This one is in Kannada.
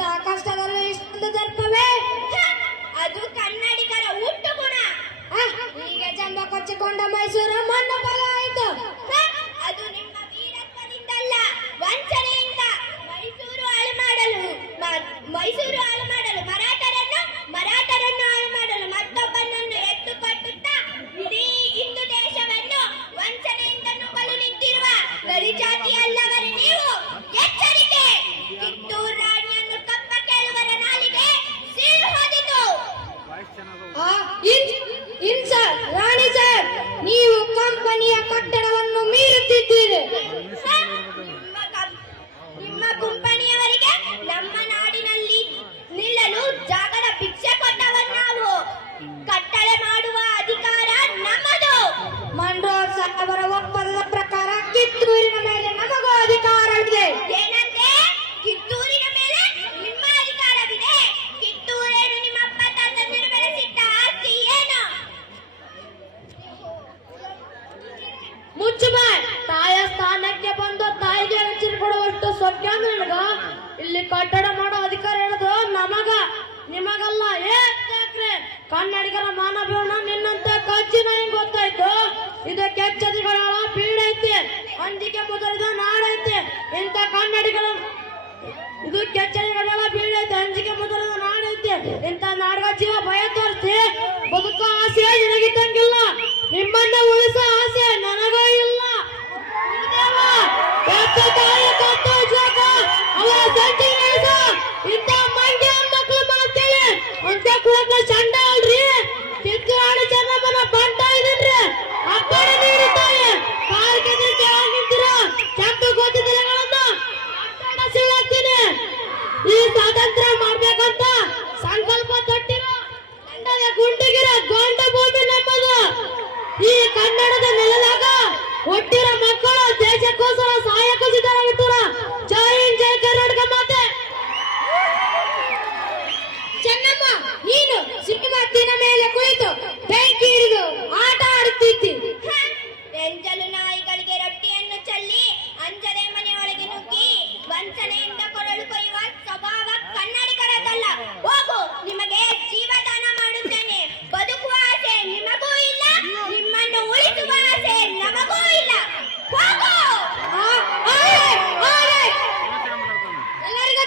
ಇಂಥ ಕಷ್ಟದಲ್ಲಿ ಇಷ್ಟೊಂದು ದರ್ಪವೇ? ಅದು ಕನ್ನಡಿಗರ ಹುಟ್ಟು ಗುಣ. ಈಗ ಜಂಬ ಕೊಚ್ಚಿಕೊಂಡ ಮೈಸೂರು ಮಣ್ಣು ಬಲ ಆಯಿತು. ಅದು ನಿಮ್ಮ ವೀರತ್ವದಿಂದಲ್ಲ, ವಂಚನೆಯಿಂದ. ಮೈಸೂರು ಹಾಳು ಮಾಡಲು ಮರಾಠರನ್ನು ಹಾಳು ಮಾಡಲು ಮತ್ತೊಬ್ಬನನ್ನು ಎತ್ತು ಕಟ್ಟುತ್ತಾ ಇಡೀ ಹಿಂದೂ ದೇಶವನ್ನು ವಂಚನೆಯಿಂದ ನುಗ್ಗಲು ನಿಂತಿರುವ ಗಡಿಜಾತಿಯಲ್ಲವರೇ ನೀವು. ಎಚ್ಚರಿಕೆ! ಕಿತ್ತೂರು ರಾಣಿಯನ್ನು ಕಪ್ಪ ಕೇಳುವರ ನಾಲಿಗೆ ಸೀಳು ಹೋದಿತು. ರಾಣಿ ಸರ್, ನೀವು ಕಂಪನಿಯ ಕಟ್ಟಡವನ್ನು ಮೀರುತ್ತಿದ್ದೀರಿ. ನಿಮ್ಮ ಕಂಪನಿಯವರಿಗೆ ನಮ್ಮ ನಾಡಿನಲ್ಲಿ ನಿಲ್ಲಲು ಜಾಗದ ಭಿಕ್ಷೆ ಕೊಟ್ಟವರು ನಾವು. ಕಟ್ಟಳೆ ಮಾಡುವ ಅಧಿಕಾರ ನಮ್ಮದು. ಮನ್ರೋಡ್ ಸಾಹೇಬರ ಒಪ್ಪಂದದ ಪ್ರಕಾರ ಕಿತ್ತೂರಿನ ಮೇಲೆ ನಮಗೂ ಅಧಿಕಾರವಿದೆ. ಏನಂತೆ? ಕಿತ್ತೂರಿನ ಮೇಲೆ ನಿಮ್ಮ ಅಧಿಕಾರವಿದೆ? ಕಿತ್ತೂರೇನು ನಿಮ್ಮಪ್ಪ ತಂದೆಯರು ಬೆಳೆಸಿಟ್ಟ ಆಸ್ತಿ ಏನು? ಮುಚ್ಚುಬಾಯ್, ತಾಯ ಸ್ಥಾನಕ್ಕೆ ಬಂದು ತಾಯಿಗೆ ರುಚಿ ಕೊಡುವಷ್ಟು ಸ್ವಚ್ಛ ನನಗ. ಇಲ್ಲಿ ಕಟ್ಟಡ ಮಾಡೋ ಅಧಿಕಾರ ಹೇಳೋದು ನಮಗ, ನಿಮಗಲ್ಲ. ಕನ್ನಡಿಗರ ಮಾನವೀಯನ ನಿನ್ನಂತ ಕಚ್ಚಿನ ಹೆಂಗ್ ಗೊತ್ತಾಯ್ತು? ಇದು ಕೆಚ್ಚದಿಗಳ ಬೀಡೈತೆ, ಅಂಜಿಕೆ ಮುದರಿದ ನಾಡೈತೆ. ಇಂಥ ಕನ್ನಡಿಗರ ಇದು ಕೆಚ್ಚದಿಗಳ ಬೀಡೈತೆ, ಅಂಜಿಕೆ ಮುದರಿದ ನಾಡೈತೆ. ಇಂಥ ನಾಡಗ ಜೀವ ಭಯ ತೋರಿಸಿ ಬದುಕೋ ಆಸೆ ನಿನಗಿದ್ದಂಗಿಲ್ಲ. ನಿಮ್ಮನ್ನ